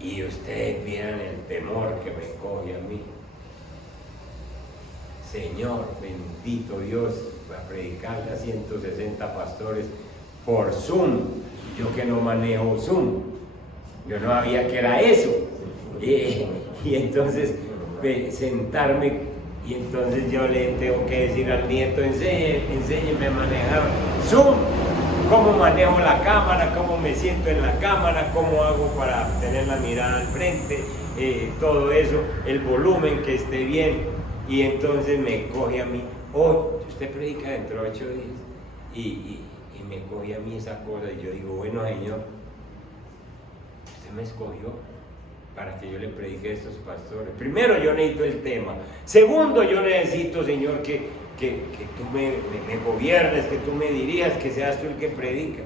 Y ustedes vieran el temor que me coge a mí. Señor, bendito Dios, a predicarle a 160 pastores por Zoom. Yo que no manejo Zoom, yo no sabía que era eso. Y entonces sentarme, y entonces yo le tengo que decir al nieto, enséñeme a manejar Zoom, cómo manejo la cámara, cómo me siento en la cámara, cómo hago para tener la mirada al frente, todo eso, el volumen que esté bien. Y entonces me coge a mí, usted predica dentro de 8 días, y me coge a mí esa cosa, y yo digo, bueno, Señor, usted me escogió para que yo le predique a estos pastores. Primero, yo necesito el tema. Segundo, yo necesito, Señor, que tú me gobiernes, que tú me dirijas, que seas tú el que predica,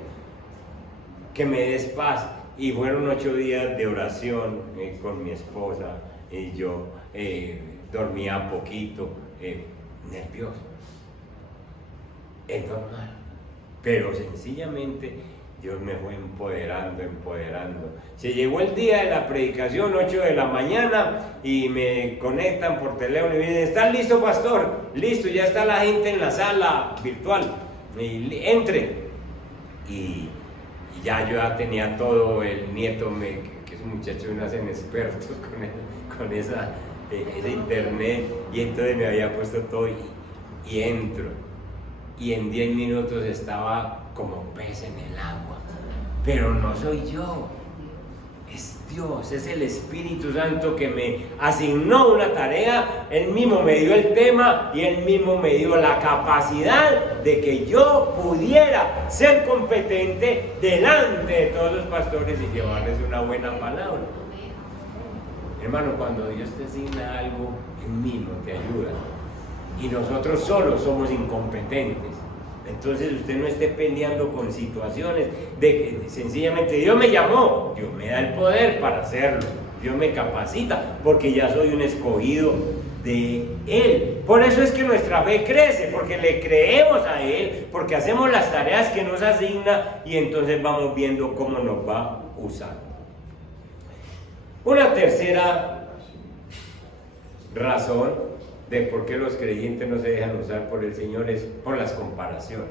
que me des paz. Y fueron 8 días de oración con mi esposa y yo. Dormía poquito, nervioso. Es normal, pero sencillamente Dios me fue empoderando. Se llegó el día de la predicación, 8 de la mañana, y me conectan por teléfono y me dicen, ¿estás listo, pastor? Listo, ya está la gente en la sala virtual, entre. Y ya yo ya tenía todo, el nieto, que esos muchachos me hacen expertos con esa internet, y entonces me había puesto todo y entro, y en 10 minutos estaba como pez en el agua. Pero no soy yo, es Dios, es el Espíritu Santo que me asignó una tarea. Él mismo me dio el tema y Él mismo me dio la capacidad de que yo pudiera ser competente delante de todos los pastores y llevarles una buena palabra. Hermano, cuando Dios te asigna algo, Él mismo te ayuda. Y nosotros solos somos incompetentes. Entonces usted no esté peleando con situaciones de que sencillamente Dios me llamó, Dios me da el poder para hacerlo, Dios me capacita, porque ya soy un escogido de Él. Por eso es que nuestra fe crece, porque le creemos a Él, porque hacemos las tareas que nos asigna, y entonces vamos viendo cómo nos va usando. Una tercera razón de por qué los creyentes no se dejan usar por el Señor es por las comparaciones.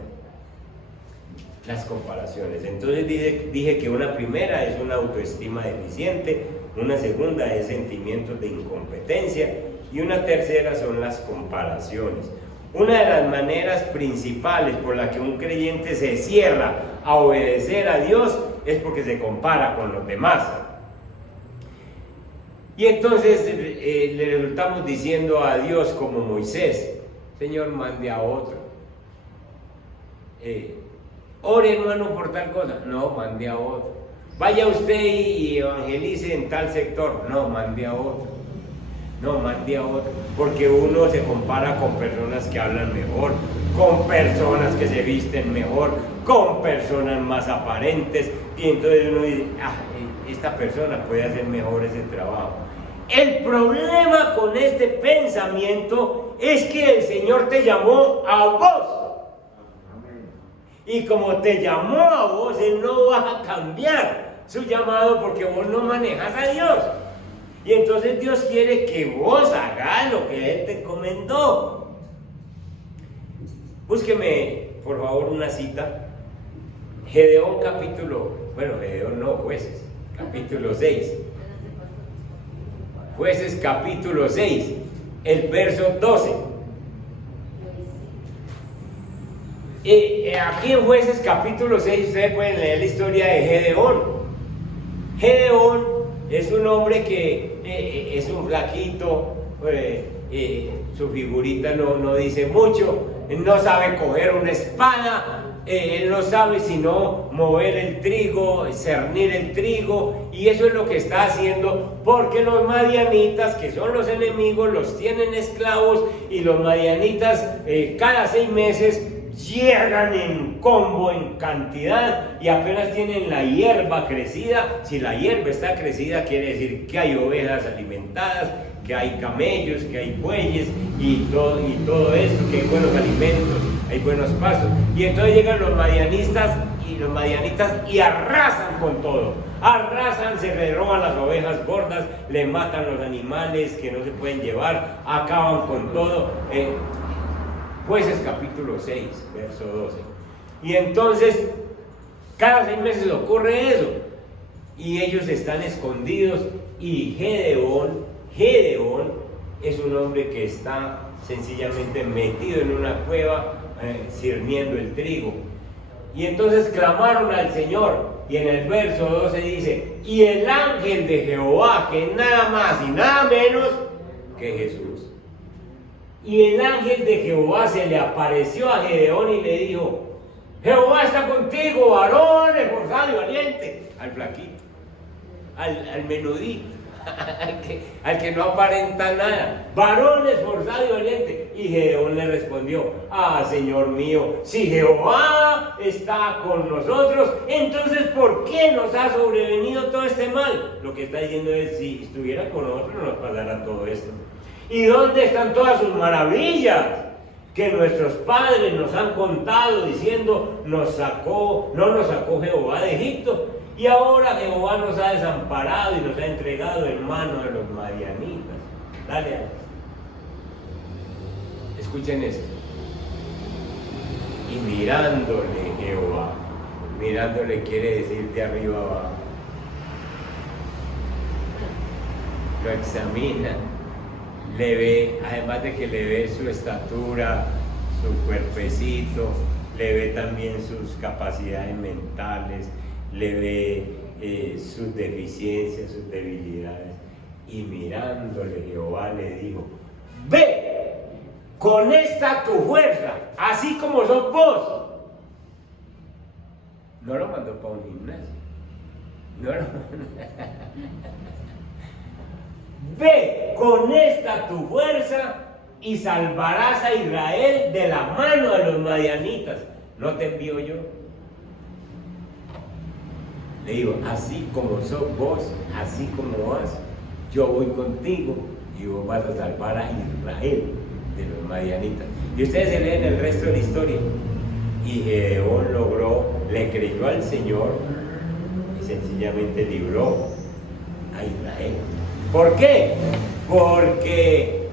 Las comparaciones. Entonces dije que una primera es una autoestima deficiente, una segunda es sentimientos de incompetencia, y una tercera son las comparaciones. Una de las maneras principales por la que un creyente se cierra a obedecer a Dios es porque se compara con los demás. Y entonces le resultamos diciendo a Dios como Moisés, Señor, mande a otro. Ore, hermano, por tal cosa. No, mande a otro. Vaya usted y evangelice en tal sector. No, mande a otro. No, mande a otro. Porque uno se compara con personas que hablan mejor, con personas que se visten mejor, con personas más aparentes. Y entonces uno dice, esta persona puede hacer mejor ese trabajo. El problema con este pensamiento es que el Señor te llamó a vos. Y como te llamó a vos, Él no va a cambiar su llamado porque vos no manejas a Dios. Y entonces Dios quiere que vos hagas lo que Él te encomendó. Búsqueme por favor, una cita. Gedeón Gedeón no, Jueces, capítulo 6. Jueces capítulo 6, el verso 12. Aquí en Jueces capítulo 6 ustedes pueden leer la historia de Gedeón. Gedeón es un hombre que es un flaquito, su figurita no dice mucho, no sabe coger una espada, él no sabe sino mover el trigo, cernir el trigo, y eso es lo que está haciendo, porque los madianitas, que son los enemigos, los tienen esclavos, y los madianitas cada 6 meses llegan en combo, en cantidad, y apenas tienen la hierba crecida. Si la hierba está crecida, quiere decir que hay ovejas alimentadas, que hay camellos, que hay bueyes, y todo esto, que hay buenos alimentos, hay buenos pastos. Y entonces llegan los madianitas y arrasan con todo. Arrasan, se le roban las ovejas gordas, le matan los animales que no se pueden llevar, acaban con todo. Jueces capítulo 6, verso 12. Y entonces, cada 6 meses ocurre eso. Y ellos están escondidos. Y Gedeón es un hombre que está sencillamente metido en una cueva, cirniendo el trigo. Y entonces clamaron al Señor. Y en el verso 12 dice: y el ángel de Jehová, que nada más y nada menos que Jesús. Y el ángel de Jehová se le apareció a Gedeón y le dijo: Jehová está contigo, varón esforzado y valiente. Al flaquito, al menudito, al que no aparenta nada, varón esforzado y valiente. Y Gedeón le respondió: Señor mío, si Jehová está con nosotros, entonces ¿por qué nos ha sobrevenido todo este mal? Lo que está diciendo es: si estuviera con nosotros no nos pasara todo esto. ¿Y dónde están todas sus maravillas que nuestros padres nos han contado, diciendo: no nos sacó Jehová de Egipto? Y ahora Jehová nos ha desamparado y nos ha entregado en manos de los madianitas. Dale. Escuchen esto. Y mirándole Jehová, mirándole quiere decir de arriba abajo, lo examina, le ve, además de que le ve su estatura, su cuerpecito, le ve también sus capacidades mentales, le ve sus deficiencias, sus debilidades. Y mirándole Jehová le dijo: ve con esta tu fuerza, así como sos vos. No lo mandó para un gimnasio, no lo ve con esta tu fuerza y salvarás a Israel de la mano de los madianitas. ¿No te envío yo? Le digo: así como sos vos, así como vas, yo voy contigo y vos vas a salvar a Israel de los madianitas. Y ustedes se leen el resto de la historia. Y Gedeón le creyó al Señor y sencillamente libró a Israel. ¿Por qué? Porque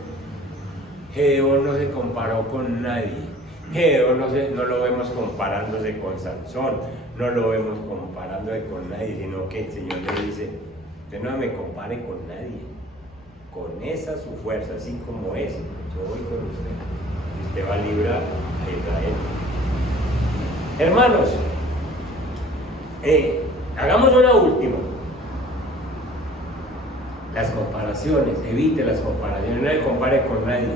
Gedeón no se comparó con nadie. Gedeón no lo vemos comparándose con Sansón, no lo vemos comparándose con nadie, sino que el Señor le dice: usted no me compare con nadie, con esa su fuerza, así como es, yo voy con usted, y usted va a librar a Israel. Hermanos, hagamos una última. Las comparaciones, evite las comparaciones, no le compare con nadie.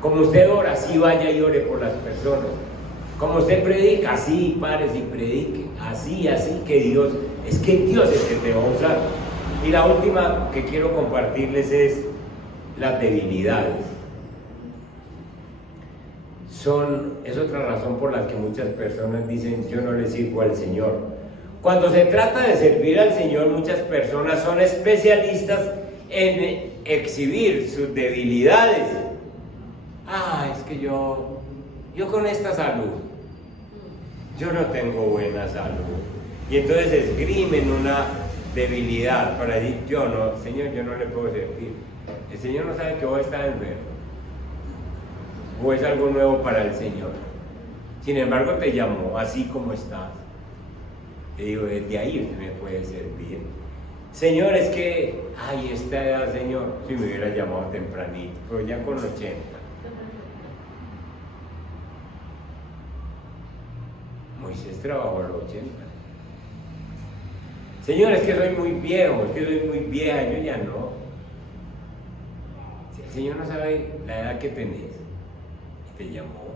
Como usted ora, así vaya y ore por las personas. Como usted predica, así pares y predique. Así, que Dios es el que te va a usar. Y la última que quiero compartirles es las debilidades. Es otra razón por la que muchas personas dicen: yo no le sirvo al Señor. Cuando se trata de servir al Señor, muchas personas son especialistas en exhibir sus debilidades. Es que yo con esta salud, yo no tengo buena salud. Y entonces esgrimen una debilidad para decir: Señor, yo no le puedo servir. El Señor no sabe que vos estás enfermo. O es algo nuevo para el Señor. Sin embargo, te llamó así como estás. Te digo, desde ahí usted me puede servir. Señor, es que, ay, esta edad, Señor, si me hubiera llamado tempranito, pero ya con 80. Moisés trabajó a los 80. Señor, es que soy muy viejo, es que soy muy vieja, yo ya no. El Señor no sabe la edad que tenés y te llamó.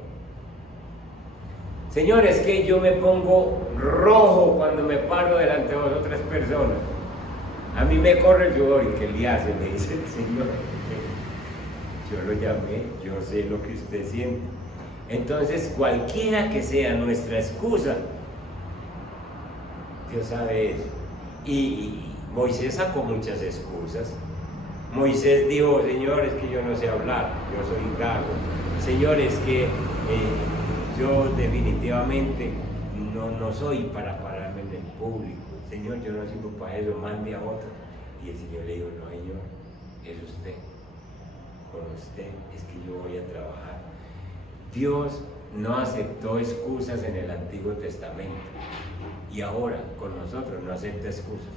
Señor, es que yo me pongo rojo cuando me paro delante de otras personas. A mí me corre el sudor y que le hace, me dice el Señor. Yo lo llamé, yo sé lo que usted siente. Entonces, cualquiera que sea nuestra excusa, Dios sabe eso. Y Moisés sacó muchas excusas. Moisés dijo, Señor, es que yo no sé hablar, yo soy gago. Señor, es que yo definitivamente no soy para pararme en el público. Señor, yo no sirvo para eso, mande a otro. Y el Señor le dijo, no, Señor, es usted. Con usted es que yo voy a trabajar. Dios no aceptó excusas en el Antiguo Testamento. Y ahora, con nosotros, no acepta excusas.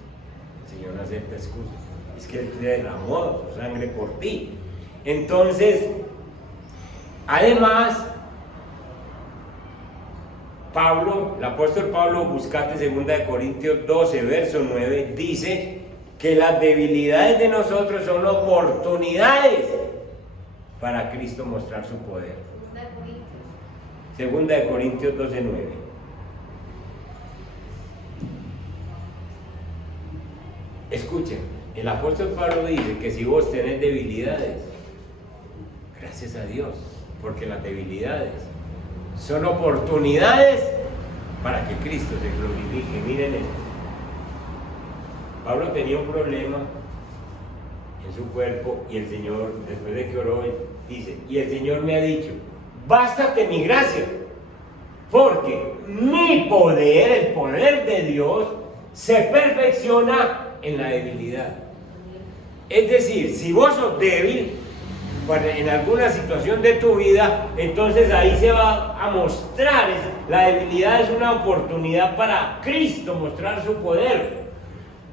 El Señor no acepta excusas. Es que Él derramó su sangre por ti. Entonces, además, Pablo, el apóstol Pablo, buscate 2 Corintios 12, verso 9, dice que las debilidades de nosotros son oportunidades para Cristo mostrar su poder. 2 Corintios 12, 9. Escuchen, el apóstol Pablo dice que si vos tenés debilidades, gracias a Dios, porque las debilidades son oportunidades para que Cristo se glorifique. Miren esto. Pablo tenía un problema en su cuerpo y el Señor, después de que oró, dice, y el Señor me ha dicho, bástate mi gracia, porque mi poder, el poder de Dios, se perfecciona en la debilidad. Es decir, si vos sos débil en alguna situación de tu vida, entonces ahí se va a mostrar, la debilidad es una oportunidad para Cristo mostrar su poder.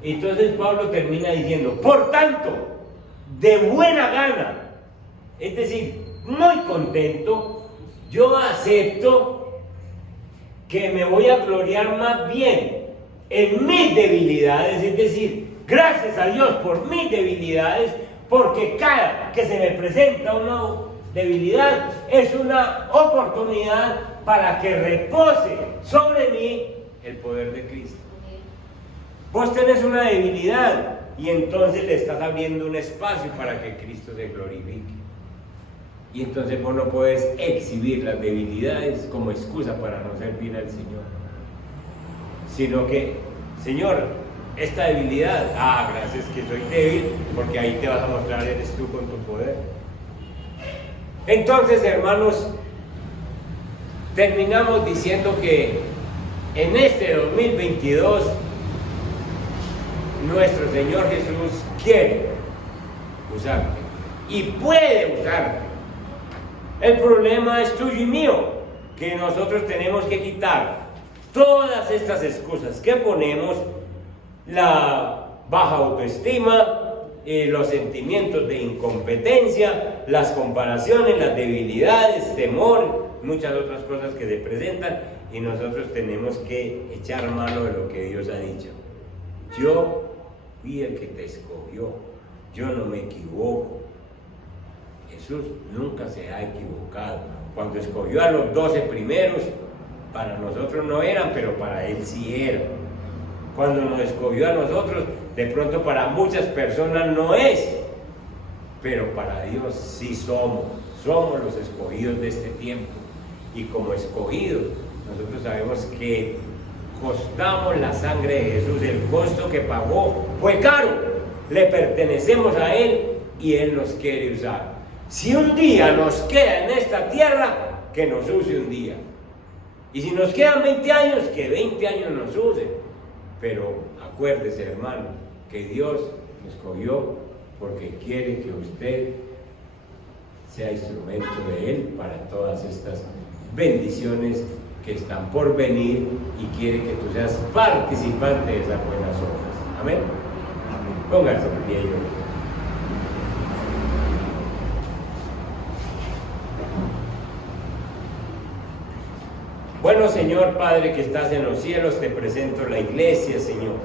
Entonces Pablo termina diciendo, por tanto, de buena gana, es decir, muy contento, yo acepto que me voy a gloriar más bien en mis debilidades, es decir, gracias a Dios por mis debilidades, porque cada que se me presenta una debilidad es una oportunidad para que repose sobre mí el poder de Cristo. Vos tenés una debilidad y entonces le estás abriendo un espacio para que Cristo se glorifique. Y entonces vos no podés exhibir las debilidades como excusa para no servir al Señor, sino que, Señor, esta debilidad, gracias que soy débil, porque ahí te vas a mostrar, eres tú con tu poder. Entonces, hermanos, terminamos diciendo que en este 2022 nuestro Señor Jesús quiere usarte y puede usarte. El problema es tuyo y mío, que nosotros tenemos que quitar todas estas excusas que ponemos, la baja autoestima, los sentimientos de incompetencia, las comparaciones, las debilidades, temor, muchas otras cosas que se presentan, y nosotros tenemos que echar mano de lo que Dios ha dicho. Yo fui el que te escogió, yo no me equivoco. Jesús nunca se ha equivocado. Cuando escogió a los 12 primeros, para nosotros no eran, pero para Él sí eran. Cuando nos escogió a nosotros, de pronto para muchas personas no es, pero para Dios sí somos los escogidos de este tiempo. Y como escogidos, nosotros sabemos que costamos la sangre de Jesús, el costo que pagó fue caro, le pertenecemos a Él y Él nos quiere usar. Si un día nos queda en esta tierra, que nos use un día. Y si nos quedan 20 años, que 20 años nos use. Pero acuérdese, hermano, que Dios nos escogió porque quiere que usted sea instrumento de Él para todas estas bendiciones que están por venir y quiere que tú seas participante de esas buenas obras. Amén. Pónganse en pie. Bueno, Señor Padre que estás en los cielos, te presento la iglesia, Señor.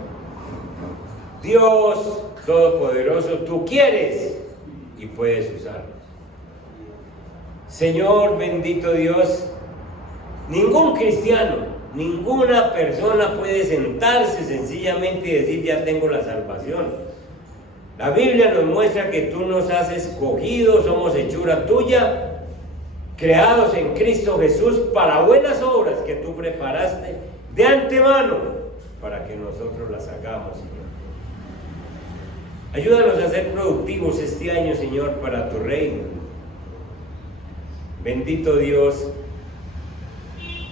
Dios Todopoderoso, tú quieres y puedes usarnos. Señor, bendito Dios, ningún cristiano, ninguna persona puede sentarse sencillamente y decir ya tengo la salvación. La Biblia nos muestra que tú nos has escogido, somos hechura tuya, creados en Cristo Jesús para buenas obras que tú preparaste de antemano para que nosotros las hagamos, Señor. Ayúdanos a ser productivos este año, Señor, para tu reino. Bendito Dios,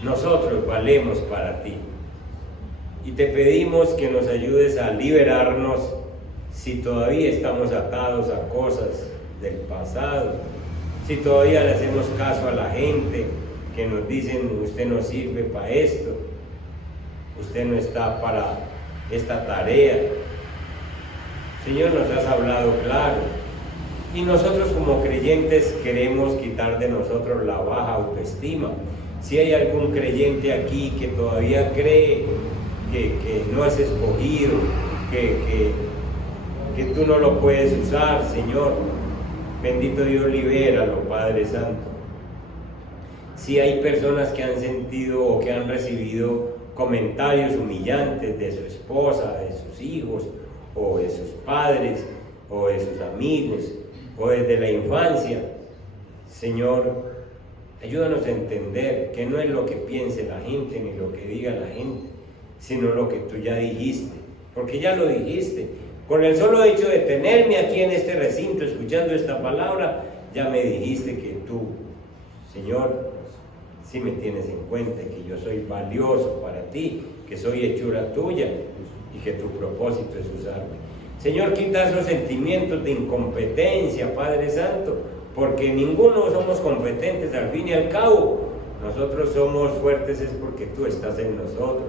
nosotros valemos para ti. Y te pedimos que nos ayudes a liberarnos si todavía estamos atados a cosas del pasado, si todavía le hacemos caso a la gente que nos dicen usted no sirve para esto, usted no está para esta tarea. Señor, nos has hablado claro y nosotros como creyentes queremos quitar de nosotros la baja autoestima. Si hay algún creyente aquí que todavía cree que no es escogido, que tú no lo puedes usar, Señor, bendito Dios, libéralo, Padre Santo. Si hay personas que han sentido o que han recibido comentarios humillantes de su esposa, de sus hijos, o de sus padres, o de sus amigos, o desde la infancia, Señor, ayúdanos a entender que no es lo que piense la gente, ni lo que diga la gente, sino lo que tú ya dijiste, porque ya lo dijiste. Con el solo hecho de tenerme aquí en este recinto escuchando esta palabra, ya me dijiste que tú, Señor, sí me tienes en cuenta, que yo soy valioso para ti, que soy hechura tuya y que tu propósito es usarme. Señor, quita esos sentimientos de incompetencia, Padre Santo, porque ninguno somos competentes al fin y al cabo. Nosotros somos fuertes es porque tú estás en nosotros.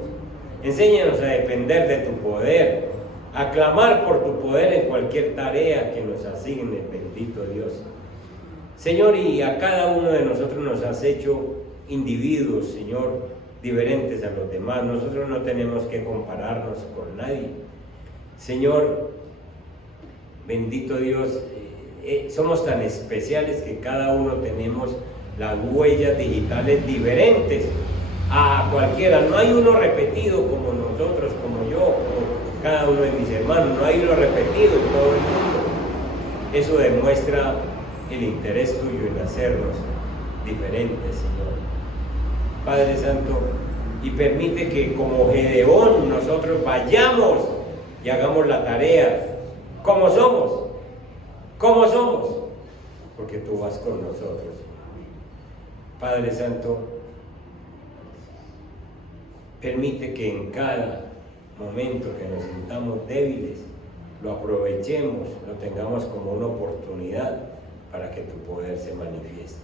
Enséñanos a depender de tu poder, a clamar por tu poder en cualquier tarea que nos asigne, bendito Dios. Señor, y a cada uno de nosotros nos has hecho individuos, Señor, diferentes a los demás. Nosotros no tenemos que compararnos con nadie. Señor, bendito Dios, somos tan especiales que cada uno tenemos las huellas digitales diferentes a cualquiera. No hay uno repetido como nosotros, como yo, como cada uno de mis hermanos. No hay uno repetido en todo el mundo. Eso demuestra el interés tuyo en hacernos diferentes, Señor. Padre Santo, y permite que como Gedeón nosotros vayamos y hagamos la tarea como somos, porque tú vas con nosotros. Padre Santo, permite que en cada momento que nos sintamos débiles, lo aprovechemos, lo tengamos como una oportunidad para que tu poder se manifieste.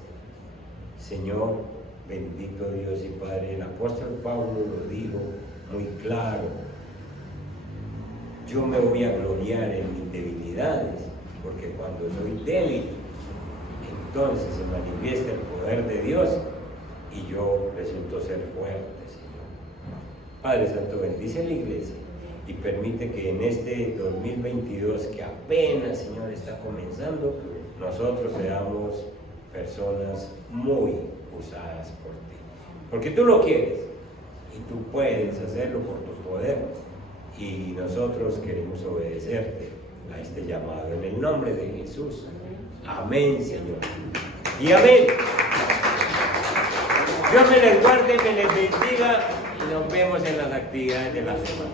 Señor, bendito Dios y Padre, el apóstol Pablo lo dijo muy claro: yo me voy a gloriar en mis debilidades, porque cuando soy débil, entonces se manifiesta el poder de Dios y yo resulto ser fuerte, Señor. Padre Santo, bendice a la iglesia y permite que en este 2022, que apenas, Señor, está comenzando, nosotros seamos personas muy usadas por ti, porque tú lo quieres y tú puedes hacerlo por tu poder, y nosotros queremos obedecerte a este llamado en el nombre de Jesús. Amén, Señor, y amén. Dios me les guarde, me les bendiga y nos vemos en las actividades de la semana.